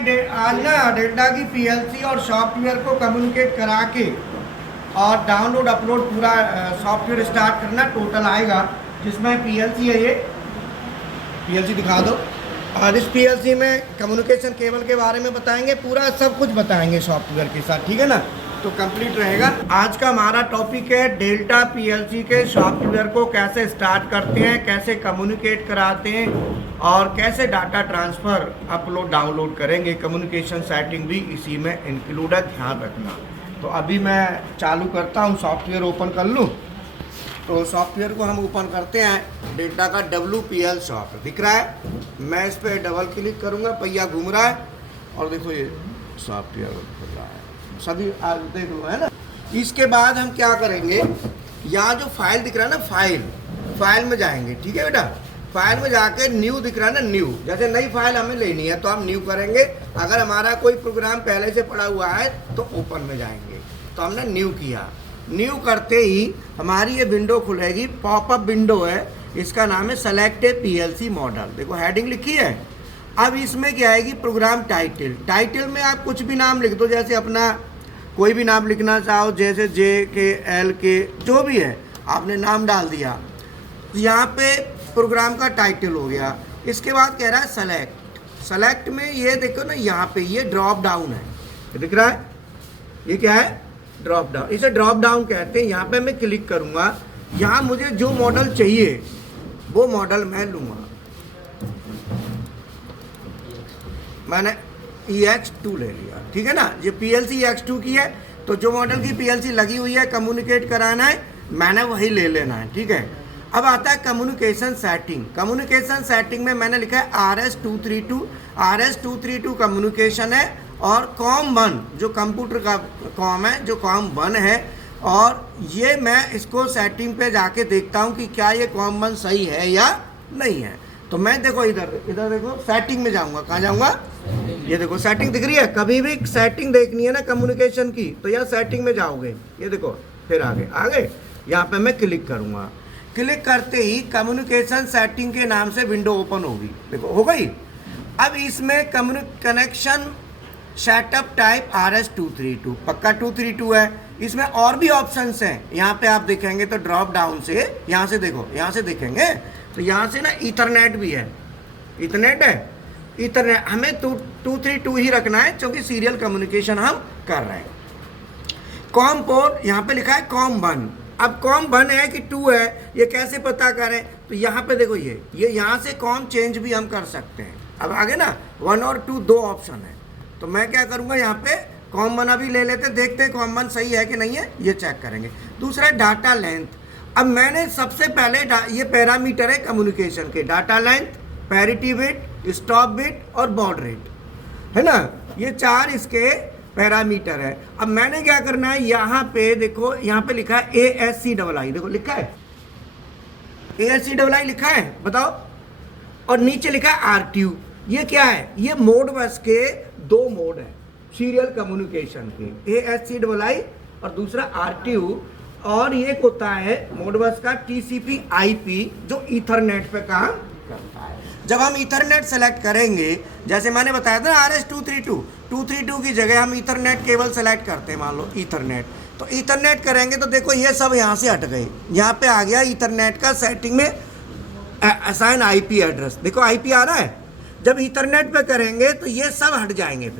आज ना डेल्टा की पीएलसी और सॉफ्टवेयर को कम्युनिकेट करा के और डाउनलोड अपलोड पूरा सॉफ्टवेयर स्टार्ट करना टोटल आएगा, जिसमें पीएलसी है। ये पीएलसी दिखा दो। और इस पीएलसी में कम्युनिकेशन केबल के बारे में बताएंगे, पूरा सब कुछ बताएंगे सॉफ्टवेयर के साथ, ठीक है ना। तो कंप्लीट रहेगा। आज का हमारा टॉपिक है डेल्टा पीएलसी के सॉफ्टवेयर को कैसे स्टार्ट करते हैं, कैसे कम्युनिकेट कराते हैं और कैसे डाटा ट्रांसफ़र अपलोड डाउनलोड करेंगे। कम्युनिकेशन सेटिंग भी इसी में इंक्लूड है, ध्यान रखना। तो अभी मैं चालू करता हूँ, सॉफ्टवेयर ओपन कर लूँ। तो सॉफ्टवेयर को हम ओपन करते हैं। डेल्टा का WPL सॉफ्टवेयर दिख रहा है। मैं इस पर डबल क्लिक करूँगा, पहिया घूम रहा है और देखो ये सॉफ्टवेयर खुल रहा है, सभी आज देख लो, है ना। इसके बाद हम क्या करेंगे, यहाँ जो फाइल दिख रहा है ना, फाइल में जाएंगे, ठीक है बेटा। फाइल में जाके न्यू दिख रहा है ना, न्यू, जैसे नई फाइल हमें लेनी है तो हम न्यू करेंगे। अगर हमारा कोई प्रोग्राम पहले से पड़ा हुआ है तो ओपन में जाएंगे। तो हमने न्यू किया। न्यू करते ही हमारी ये विंडो खुलेगी, पॉपअप विंडो है, इसका नाम है सेलेक्ट ए पीएलसी मॉडल। देखो हेडिंग लिखी है। अब इसमें क्या आएगी, प्रोग्राम टाइटल। टाइटल में आप कुछ भी नाम लिख दो, जैसे अपना कोई भी नाम लिखना चाहो, जैसे JKL जो भी है आपने नाम डाल दिया। यहाँ पे प्रोग्राम का टाइटल हो गया। इसके बाद कह रहा है सेलेक्ट। सेलेक्ट में ये देखो ना, यहाँ पे ये ड्रॉप डाउन है, ये दिख रहा है। ये क्या है, ड्रॉप डाउन। इसे ड्रॉप डाउन कहते हैं। यहाँ पे मैं क्लिक करूँगा, यहाँ मुझे जो मॉडल चाहिए वो मॉडल मैं लूँगा। मैंने EX2 ले लिया, ठीक है ना। ये पीएलसी EX2 की है, तो जो मॉडल की पीएलसी लगी हुई है, कम्युनिकेट कराना है, मैंने वही ले लेना है, ठीक है। अब आता है कम्युनिकेशन सेटिंग। कम्युनिकेशन सेटिंग में मैंने लिखा है RS232। RS232 कम्युनिकेशन है और COM1 जो कंप्यूटर का कॉम है, जो COM1 है। और ये मैं इसको सेटिंग पे जाके देखता हूँ कि क्या ये COM1 सही है या नहीं है। तो मैं देखो इधर देखो सेटिंग में जाऊँगा। कहाँ जाऊँगा, ये देखो सेटिंग दिख रही है। कभी भी सेटिंग देखनी है ना कम्युनिकेशन की, तो यहाँ सेटिंग में जाओगे, ये देखो, फिर आगे यहाँ पे मैं क्लिक करूँगा। क्लिक करते ही कम्युनिकेशन सेटिंग के नाम से विंडो ओपन होगी। देखो हो गई। अब इसमें कनेक्शन सेटअप टाइप RS232, पक्का 232 है। इसमें और भी ऑप्शंस हैं, यहाँ पे आप देखेंगे तो ड्रॉप डाउन से, यहाँ से देखो, यहाँ से देखेंगे तो यहाँ से ना ईथरनेट भी है। ईथरनेट है, ईथरनेट हमें 232 ही रखना है, क्योंकि सीरियल कम्युनिकेशन हम कर रहे हैं। कॉम पोर्ट यहाँ पे लिखा है COM1। अब COM1 है कि 2 है, ये कैसे पता करें। तो यहाँ पे देखो, ये यहाँ से कॉम चेंज भी हम कर सकते हैं। अब आगे ना 1 और 2 दो ऑप्शन है। तो मैं क्या करूँगा, यहाँ पे COM1 अभी ले लेते, देखते हैं COM1 सही है कि नहीं है, ये चेक करेंगे। दूसरा डाटा लेंथ। अब मैंने सबसे पहले ये पैरामीटर है कम्युनिकेशन के, data length, parity bit, stop bit और बॉड रेट, है ना। ये 4 इसके पैरामीटर है। अब मैंने क्या करना है, यहाँ पे देखो, यहाँ पे लिखा है ASCII, देखो लिखा है ASCII लिखा है, बताओ। और नीचे लिखा है RTU। ये क्या है, ये मोड बस के 2 मोड है सीरियल कम्युनिकेशन के, ASCII और दूसरा RTU। और ये होता है मोड बस का TCP/IP, जो ईथरनेट पे काम करता है। जब हम ईथरनेट सेलेक्ट करेंगे, जैसे मैंने बताया था RS232 की जगह हम ईथरनेट केबल सेलेक्ट करते हैं, मान लो ईथरनेट। तो ईथरनेट करेंगे तो देखो ये सब यहाँ से हट गए। यहाँ पे आ गया ईथरनेट का सेटिंग में असाइन IP एड्रेस, देखो IP आ रहा है। जब ईथरनेट पे करेंगे तो ये सब हट जाएंगे।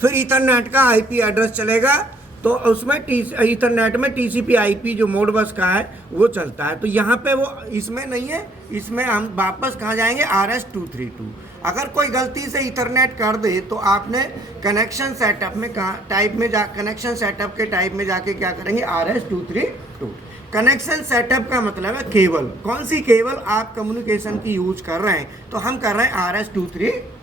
फिर ईथरनेट का IP एड्रेस चलेगा, तो उसमें ईथरनेट में TCP/IP जो मोड बस का है वो चलता है। तो यहाँ पे वो इसमें नहीं है, इसमें हम वापस कहाँ जाएंगे, RS232। अगर कोई गलती से ईथरनेट कर दे तो आपने कनेक्शन सेटअप में कनेक्शन सेटअप के टाइप में जाके क्या करेंगे, RS232। कनेक्शन सेटअप का मतलब है केबल, कौन सी केबल आप कम्युनिकेशन की यूज कर रहे हैं। तो हम कर रहे हैं RS232।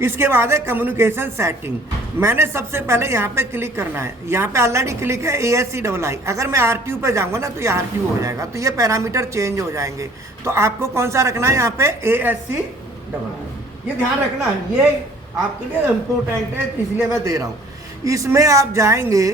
इसके बाद है कम्युनिकेशन सेटिंग। मैंने सबसे पहले यहाँ पे क्लिक करना है, यहाँ पे ऑलरेडी क्लिक है ASCII। अगर मैं RTU पे जाऊँगा ना तो ये RTU हो जाएगा, तो ये पैरामीटर चेंज हो जाएंगे। तो आपको कौन सा रखना है, यहाँ पे ASCII। ये ध्यान रखना है, ये आपके लिए इम्पोर्टेंट है, इसलिए मैं दे रहा हूँ। इसमें आप जाएंगे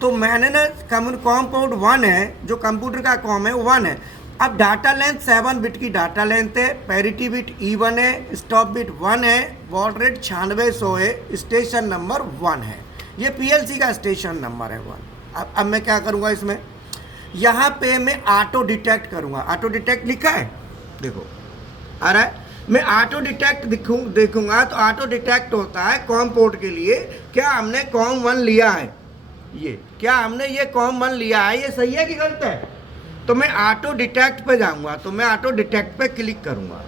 तो मैंने ना COM पोर्ट 1 है, जो कंप्यूटर का कॉम है 1 है। अब डाटा लेंथ 7 बिट की डाटा लेंथ है, पैरिटी बिट E1 है, स्टॉप बिट 1 है, बॉड रेट 9600 है, स्टेशन नंबर 1 है। ये PLC का स्टेशन नंबर है 1। अब मैं क्या करूँगा इसमें, यहाँ पे मैं ऑटो डिटेक्ट करूँगा। ऑटो डिटेक्ट लिखा है, देखो आ रहा है। मैं ऑटो डिटेक्ट देखूंगा तो ऑटो डिटेक्ट होता है कॉम पोर्ट के लिए। क्या हमने कॉम 1 लिया है, ये क्या हमने ये कॉम 1 लिया है, ये सही है कि गलत है? तो मैं ऑटो डिटेक्ट पे जाऊंगा, तो मैं ऑटो डिटेक्ट पे क्लिक करूंगा।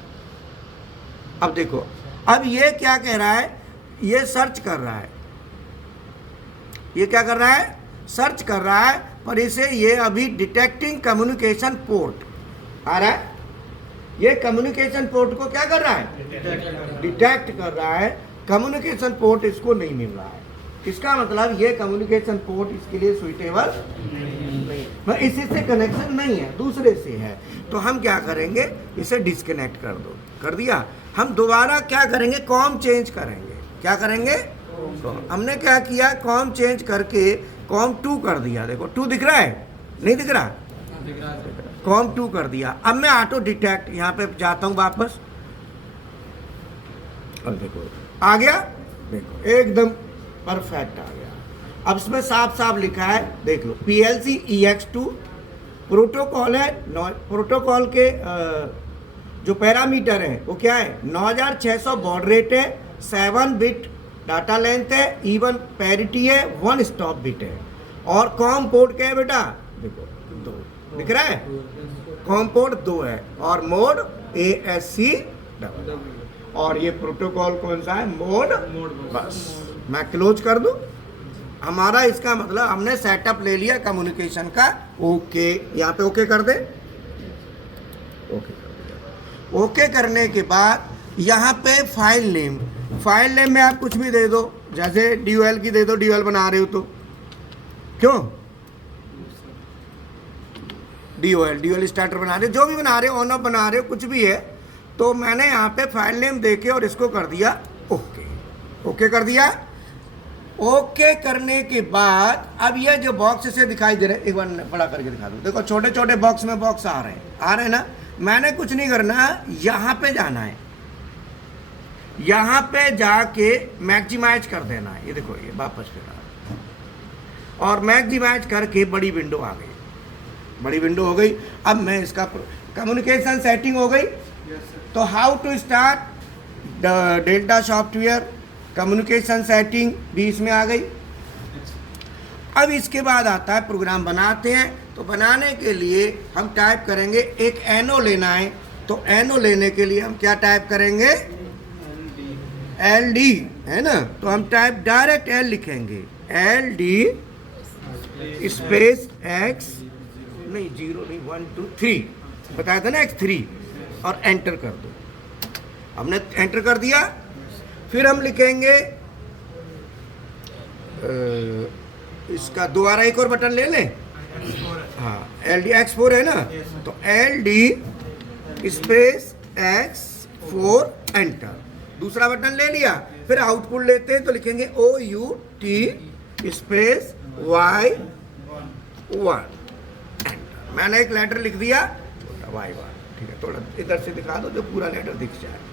अब देखो, अब ये क्या कह रहा है, ये सर्च कर रहा है। ये क्या कर रहा है, सर्च कर रहा है, पर इसे ये अभी डिटेक्टिंग कम्युनिकेशन पोर्ट आ रहा है। ये कम्युनिकेशन पोर्ट को क्या कर रहा है, डिटेक्ट कर रहा है। कम्युनिकेशन पोर्ट इसको नहीं मिल रहा है। इसका मतलब ये कम्युनिकेशन पोर्ट इसके लिए सुइटेबल नहीं, इसी से कनेक्शन नहीं है, दूसरे से है। तो हम क्या करेंगे, इसे डिस्कनेक्ट कर दो। कर दिया। हम दोबारा क्या करेंगे, कॉम चेंज करेंगे। क्या करेंगे, हमने क्या किया, कॉम चेंज करके कॉम 2 कर दिया। देखो 2 दिख रहा है, नहीं दिख रहा, कॉम 2 कर दिया। अब मैं ऑटो डिटेक्ट यहाँ पे जाता हूँ वापस, और देखो आ गया, देखो एकदम परफेक्ट आ गया। अब इसमें साफ साफ लिखा है, देख लो, PLC EX2 प्रोटोकॉल है। प्रोटोकॉल के जो पैरामीटर है वो क्या है, 9600 बॉड रेट है, 7 बिट डाटा लेंथ है, E1 पैरिटी है, 1 स्टॉप बिट है, और कॉम पोर्ट क्या है बेटा, देखो 2 दिख रहा है, कॉम पोर्ट 2 है, और मोड ASC डबल, और ये प्रोटोकॉल कौन सा है, मोड। बस मैं क्लोज कर दूं। हमारा इसका मतलब हमने सेटअप ले लिया कम्युनिकेशन का। ओके, यहाँ पे ओके कर दे। ओके कर दिया। ओके करने के बाद यहाँ पे फाइल नेम में आप कुछ भी दे दो, जैसे DOL की दे दो, DOL बना रहे हो तो, क्यों DOL स्टार्टर बना रहे हो, जो भी बना रहे हो, ऑन ऑफ बना रहे हो, कुछ भी है। तो मैंने यहाँ पे फाइल नेम देके और इसको कर दिया ओके कर दिया। ओके करने के बाद अब ये जो बॉक्स से दिखाई दे रहे हैं, एक बार बड़ा करके दिखा दो। देखो छोटे छोटे बॉक्स में बॉक्स आ रहे हैं ना। मैंने कुछ नहीं करना, यहाँ पे जाना है, यहाँ पे जाके मैक्सिमाइज कर देना है। ये देखो, ये वापस फिर और मैक्सिमाइज करके बड़ी विंडो आ गई, बड़ी विंडो हो गई। अब मैं इसका कम्युनिकेशन सेटिंग हो गई। तो how to start Delta software communication setting भी इसमें आ गई। अब इसके बाद आता है प्रोग्राम बनाते हैं। तो बनाने के लिए हम टाइप करेंगे, एक एनो लेना है। तो एनो लेने के लिए हम क्या टाइप करेंगे, LD है ना। तो हम टाइप डायरेक्ट L लिखेंगे, LD स्पेस X नहीं 0 नहीं 1 2 3 बताया था ना, X3, और एंटर कर दो। हमने एंटर कर दिया। फिर हम लिखेंगे इसका दोबारा एक और बटन ले लें, हाँ LD X4 है ना। तो LD स्पेस X4 एंटर, दूसरा बटन ले लिया। फिर आउटपुट लेते हैं तो लिखेंगे OUT स्पेस Y1 एंटर। मैंने एक लेटर लिख दिया छोटा Y1, ठीक है। थोड़ा इधर से दिखा दो जो पूरा लेटर दिख जाए।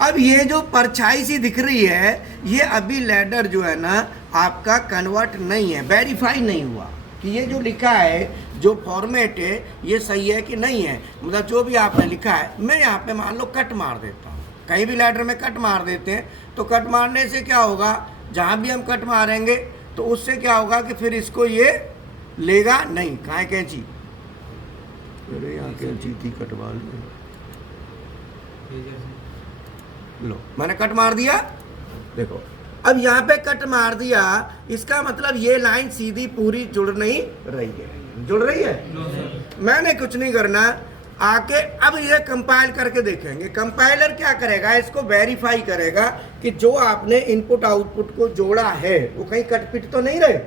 अब ये जो परछाई सी दिख रही है, ये अभी लेटर जो है ना आपका कन्वर्ट नहीं है, वेरीफाई नहीं हुआ कि ये जो लिखा है, जो फॉर्मेट है, ये सही है कि नहीं है। मतलब जो भी आपने लिखा है, मैं यहाँ पे मान लो कट मार देता हूँ। कहीं भी लेटर में कट मार देते हैं, तो कट मारने से क्या होगा, जहाँ भी हम कट मारेंगे तो उससे क्या होगा कि फिर इसको ये लेगा नहीं। कहाँ है कैंची, अरे यहाँ कैंची थी, कटवा लो, मैंने कट मार दिया। देखो अब यहाँ पे कट मार दिया, इसका मतलब ये लाइन सीधी पूरी जुड़ नहीं रही है, जुड़ रही है। मैंने कुछ नहीं करना, आके अब ये कंपाइल करके देखेंगे। कंपाइलर क्या करेगा, इसको वेरीफाई करेगा कि जो आपने इनपुट आउटपुट को जोड़ा है वो कहीं कट पिट तो नहीं रहे।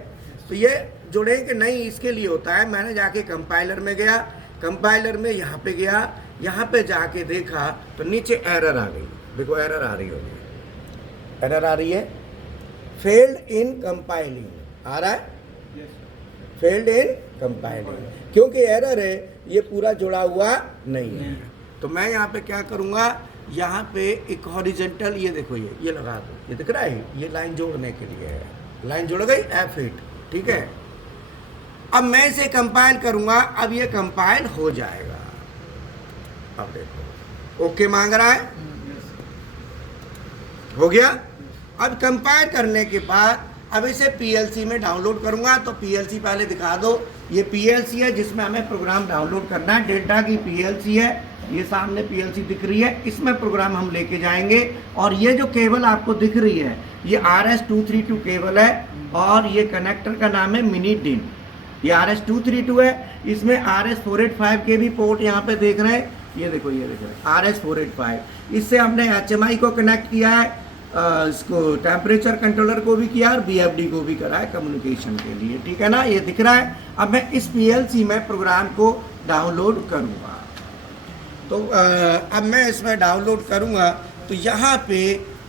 तो ये जुड़े कि नहीं, इसके लिए होता है। मैंने जाके कंपाइलर में गया, कंपाइलर में यहाँ पे गया, यहाँ पे जाके देखा तो नीचे एरर आ गई। देखो एरर आ रही होगी, एरर आ रही है, फेल्ड इन कंपाइलिंग आ रहा है, फेल्ड इन कंपाइलिंग, क्योंकि एरर है ये पूरा जुड़ा हुआ नहीं है। तो मैं यहाँ पे क्या करूँगा, यहाँ पे एक हॉरिजेंटल, ये देखो ये लगा दो, ये दिख रहा है, ये लाइन जोड़ने के लिए है, लाइन जुड़ गई F8, ठीक है। अब मैं इसे कंपाइल करूँगा, अब ये कंपाइल हो जाएगा। अब देखो ओके मांग रहा है, हो गया। अब कंपाइल करने के बाद अब इसे PLC में डाउनलोड करूंगा। तो PLC पहले दिखा दो, ये PLC है जिसमें हमें प्रोग्राम डाउनलोड करना है। डेल्टा की PLC है, ये सामने PLC दिख रही है, इसमें प्रोग्राम हम लेके जाएंगे। और ये जो केबल आपको दिख रही है ये RS232 केबल है और ये कनेक्टर का नाम है मिनी डिन। ये RS232 है, इसमें RS485 के भी पोर्ट यहाँ पे देख रहे हैं, ये देखो ये देख रहे हैं RS485। इससे हमने HMI को कनेक्ट किया है, इसको टेम्परेचर कंट्रोलर को भी किया और BFD को भी करा है कम्युनिकेशन के लिए, ठीक है ना, ये दिख रहा है। अब मैं इस PLC में प्रोग्राम को डाउनलोड करूँगा। तो अब मैं इसमें डाउनलोड करूँगा तो यहाँ पे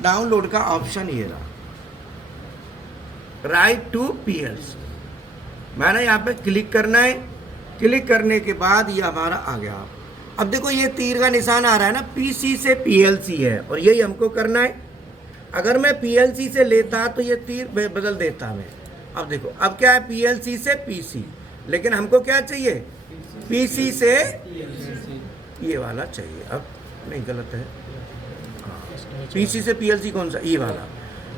डाउनलोड का ऑप्शन ये रहा, राइट टू PLC। मैंने यहाँ पे क्लिक करना है, क्लिक करने के बाद ये हमारा आ गया। अब देखो ये तीर का निशान आ रहा है ना, PC से PLC है और यही हमको करना है। अगर मैं PLC से लेता तो ये तीर बदल देता मैं। अब देखो अब क्या है, PLC से PC, लेकिन हमको क्या चाहिए, PC से ये वाला चाहिए। अब नहीं गलत है, PC से PLC कौन सा, ये वाला,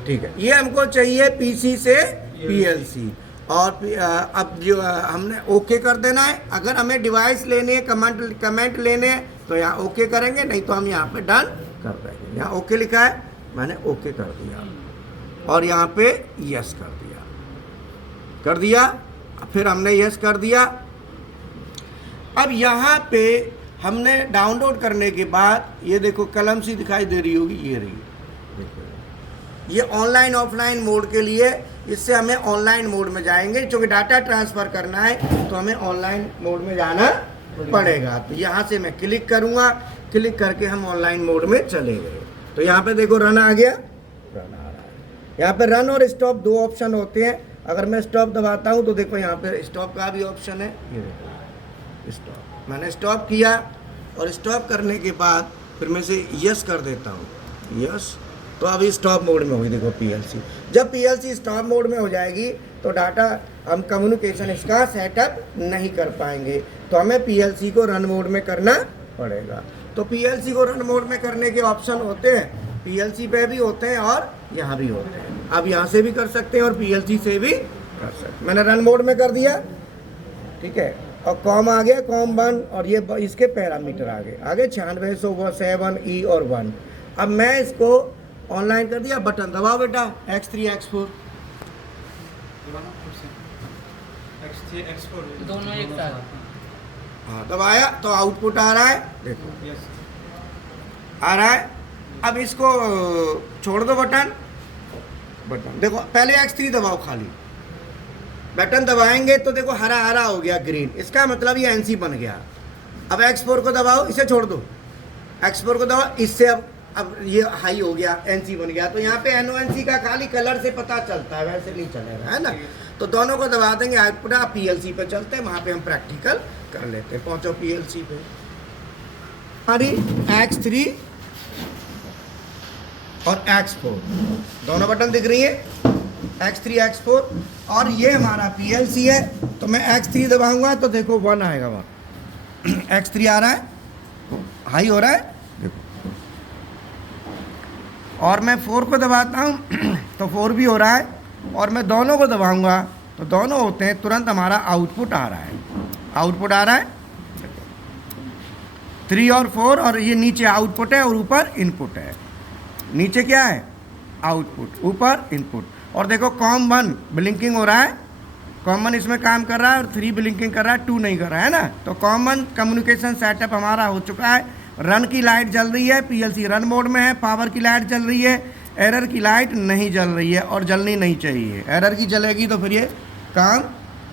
ठीक है। ये हमको चाहिए PC से PLC। और अब जो हमने ओके कर देना है। अगर हमें डिवाइस लेने हैं, कमेंट लेने हैं तो यहाँ ओके करेंगे, नहीं तो हम यहाँ पे डन कर देंगे। यहाँ ओके लिखा है, मैंने ओके कर दिया और यहाँ पे यस कर दिया। फिर हमने यस कर दिया। अब यहाँ पे हमने डाउनलोड करने के बाद ये देखो कलम सी दिखाई दे रही होगी, ये रही, देखो ये ऑनलाइन ऑफलाइन मोड के लिए। इससे हमें ऑनलाइन मोड में जाएंगे, क्योंकि डाटा ट्रांसफ़र करना है तो हमें ऑनलाइन मोड में जाना पड़ेगा। तो यहाँ से मैं क्लिक करूँगा, क्लिक करके हम ऑनलाइन मोड में चले गए। तो यहाँ पे देखो रन आ गया, रन आ रहा है। यहाँ पे रन और स्टॉप दो ऑप्शन होते हैं। अगर मैं स्टॉप दबाता हूँ तो देखो यहाँ पे स्टॉप का भी ऑप्शन है, ये देखो स्टॉप। मैंने स्टॉप किया और स्टॉप करने के बाद फिर मैं से यस कर देता हूँ, यस। तो अभी स्टॉप मोड में होगी, देखो PLC। जब PLC स्टॉप मोड में हो जाएगी तो डाटा हम कम्युनिकेशन इसका सेटअप नहीं कर पाएंगे, तो हमें PLC को रन मोड में करना पड़ेगा। तो PLC को रन मोड में करने के ऑप्शन होते हैं, PLC पे भी होते हैं और यहाँ भी होते हैं। अब यहाँ से भी कर सकते हैं और PLC से भी कर सकते हैं। मैंने रन मोड में कर दिया, ठीक है। और कॉम आ गया, कॉम 1, और ये इसके पैरामीटर आगे 9607E और 1। अब मैं इसको ऑनलाइन कर दिया, बटन दबाओ बेटा, X3 X4 दोनों एक साथ। हाँ दबाया तो आउटपुट आ रहा है, देखो आ रहा है। अब इसको छोड़ दो बटन देखो, पहले X3 दबाओ, खाली बटन दबाएंगे तो देखो हरा हरा हो गया, ग्रीन, इसका मतलब ये NC बन गया। अब X4 को दबाओ, इसे छोड़ दो, X4 को दबाओ, इससे अब ये हाई हो गया, NC बन गया। तो यहाँ पे NONC का खाली कलर से पता चलता है, वैसे नहीं चलेगा, है ना। तो दोनों को दबा देंगे, आउटपुट आप PLC पे चलते हैं, वहाँ पे हम प्रैक्टिकल कर लेते हैं। पहुँचो PLC पे। हमारी X3 और X4 दोनों बटन दिख रही है, X3 X4, और ये हमारा PLC है। तो मैं X3 दबाऊंगा तो देखो 1 आएगा, 1 X3 आ रहा है, हाई हो रहा है देखो। और मैं 4 को दबाता हूँ तो 4 भी हो रहा है, और मैं दोनों को दबाऊंगा तो दोनों होते हैं, तुरंत हमारा आउटपुट आ रहा है, आउटपुट आ रहा है 3 और 4, और ये नीचे आउटपुट है और ऊपर इनपुट है। नीचे क्या है, आउटपुट, ऊपर इनपुट। और देखो कॉम 1 ब्लिंकिंग हो रहा है, कॉम 1 इसमें काम कर रहा है और 3 ब्लिंकिंग कर रहा है, 2 नहीं कर रहा है ना। तो कॉम 1 कम्युनिकेशन सेटअप हमारा हो चुका है। रन की लाइट जल रही है, PLC रन मोड में है। पावर की लाइट जल रही है, एरर की लाइट नहीं जल रही है और जलनी नहीं चाहिए। एरर की जलेगी तो फिर ये काम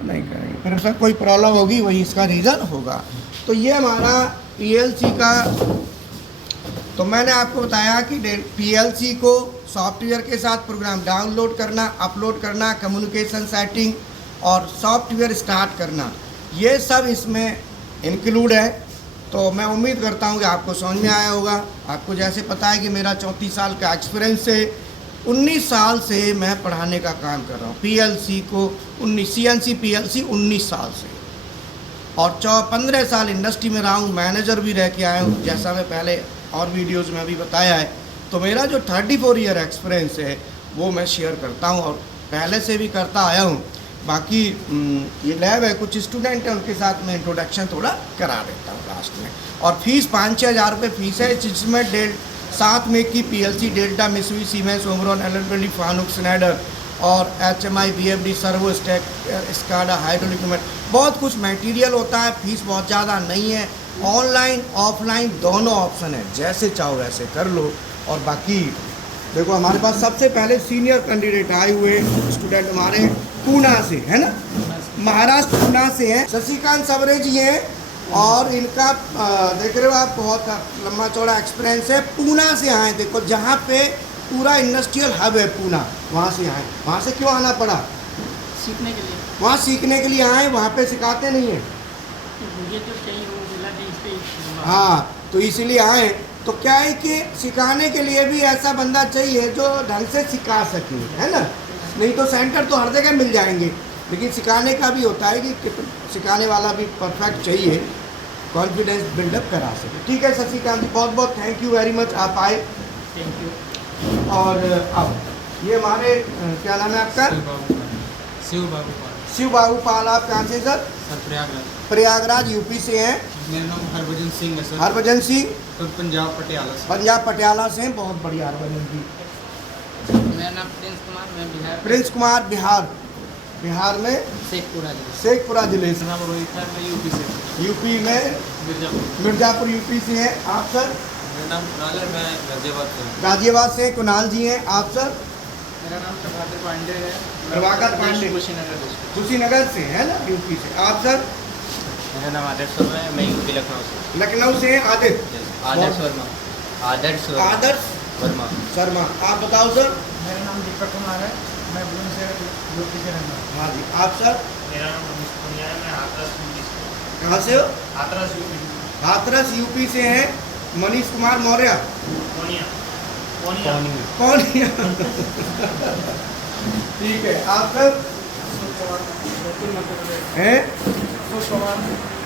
नहीं करेंगे, फिर उसका कोई प्रॉब्लम होगी, वही इसका रीज़न होगा। तो ये हमारा PLC का, तो मैंने आपको बताया कि PLC को सॉफ्टवेयर के साथ प्रोग्राम डाउनलोड करना, अपलोड करना, कम्युनिकेशन सेटिंग और सॉफ्टवेयर स्टार्ट करना, ये सब इसमें इंक्लूड है। तो मैं उम्मीद करता हूँ कि आपको समझ में आया होगा। आपको जैसे पता है कि मेरा 34 साल का एक्सपीरियंस है, 19 साल से मैं पढ़ाने का काम कर रहा हूँ पीएलसी को, 19 सीएनसी पीएलसी 19 साल से, और 15 साल इंडस्ट्री में रहा हूँ, मैनेजर भी रह के आया हूँ, जैसा मैं पहले और वीडियोस में भी बताया है। तो मेरा जो 34 ईयर एक्सपीरियंस है वो मैं शेयर करता हूँ और पहले से भी करता आया हूँ। बाकी ये लैब है, कुछ स्टूडेंट हैं, उनके साथ मैं इंट्रोडक्शन थोड़ा करा देता हूँ लास्ट में। और फीस 5-6 हज़ार रुपये फीस है, जिसमें 7 में की PLC, Delta, Mitsubishi, Siemens, Omron, L&T, Fanuc, Schneider और एचएमआई, वीएफडी, सर्वो, स्टेक, स्काडा, हाइड्रोलिक इक्विपमेंट, बहुत कुछ मटेरियल होता है। फीस बहुत ज़्यादा नहीं है। ऑनलाइन ऑफलाइन दोनों ऑप्शन है, जैसे चाहो वैसे कर लो। और बाकी देखो, हमारे पास सबसे पहले सीनियर कैंडिडेट आए हुए स्टूडेंट हमारे पूना से है ना, महाराष्ट्र पूना से हैं, शशिकांत सबरे जी हैं। और इनका देख रहे हो आप, बहुत लंबा चौड़ा एक्सपीरियंस है। पूना से आए, देखो जहाँ पे पूरा इंडस्ट्रियल हब है पूना, वहाँ से आए। वहाँ से क्यों आना पड़ा? सीखने के लिए। वहाँ सीखने के लिए आए, वहाँ पे सिखाते नहीं हैं। मुझे तो चाहिए वो जिला के इस पे। हाँ, तो इसीलिए आए। तो क्या है कि सिखाने के लिए भी ऐसा बंदा चाहिए जो ढंग से सिखा सके, है ना। नहीं तो सेंटर तो हर जगह मिल जाएंगे, लेकिन सिखाने का भी होता है कि सिखाने वाला भी परफेक्ट चाहिए, कॉन्फिडेंस बिल्डअप करा सके। ठीक है शशिकांत जी, बहुत बहुत थैंक यू वेरी मच, आप आए। Thank you. और अब ये हमारे क्या नाम है आपका? शिव बाबू पाल। शिव बाबू पाल। आप कहाँ से सर? प्रयागराज। प्रयागराज यूपी से हैं। मेरा नाम हरभजन सिंह है सर। हरभजन सिंह तो पंजाब पटियाला से। पंजाब पटियाला से हैं। बहुत बढ़िया हरभजन जी। मेरा नाम प्रिंस कुमार, मैं बिहार। प्रिंस कुमार, बिहार में शेखपुरा जिला। शेखपुरा जिले से। मेरा नाम रोहित है, मैं यूपी से। यूपी में मिर्जापुर। मिर्जापुर यूपी से हैं। आप सर? मेरा नाम कुणाल है, मैं गाजियाबाद से हूँ। गाजियाबाद से कुणाल जी हैं। आप सर? मेरा नाम प्रभाकर पांडे है। प्रभाकर पांडे कुशीनगर डिस्ट्रिक्ट। कुशीनगर से है ना, यूपी से। आप सर? मेरा नाम आदर्श शर्मा है, मैं यूपी लखनऊ से। लखनऊ से हैं। आदित्य आदर्श वर्मा। आदर्श आदर्श वर्मा। शर्मा। आप बताओ सर? मेरा नाम दीपक कुमार है, मैं बुलंदशहर यूपी से रहना हूँ। हाँ जी। आप सर? मेरा नाम रमेश पुनिया है, मैं हाथरस यूपी से। कहाँ से हो? हाथरस यूपी। हाथरस यूपी से हैं। मनीष कुमार मौर्य। कोनिया। कोनिया। कौन? ठीक है। आप सर? हैं?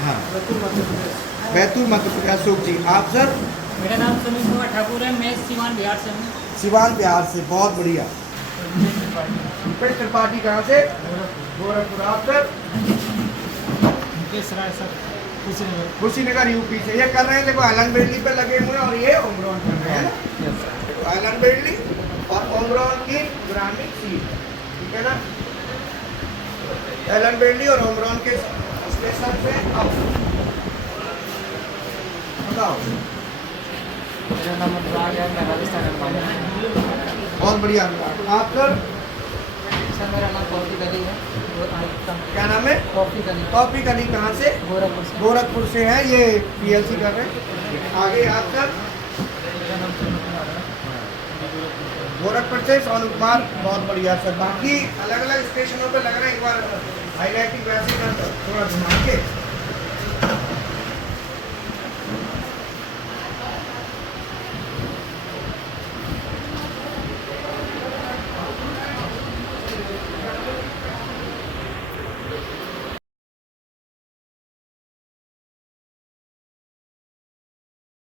हाँ, बैतूल मध्य प्रदेश। अशोक जी। आप सर? मेरा नाम सुनील कुमार ठाकुर है, मैं सीवान बिहार से हूँ। सिवान बिहार से। बहुत बढ़िया। त्रिपाठी कहाँ से? गोरखपुर। आप सर? मुकेश राय सर, कुशीनगर। कुशीनगर यूपी से। ये कर रहे हैं, देखो आइलैंड बेडली पे लगे हुए हैं और ये ओमरॉन कर रहे हैं ना। आइलैंड बेडली और ओमरॉन की ग्रामीण सीट, ठीक है ना। आइलैंड बेडली और ओमरॉन के स्टेशन से अब बताओ। मेरा नाम अनुराग है, मैं राजस्थान में। बहुत बढ़िया। आप सर? सर मेरा नाम कॉफी गली है। क्या नाम है? कॉफी गली। कॉफी गली कहाँ से? गोरखपुर से। गोरखपुर से है। ये पीएलसी कर रहे हैं। आगे आप सर? मेरा नाम सोनू कुमार है। गोरखपुर से सोनू कुमार। बहुत बढ़िया सर। बाकी अलग अलग स्टेशनों पे लग रहे हैं, एक बार हाईलाइटिंग वैसे कर दो, थोड़ा घुमा के।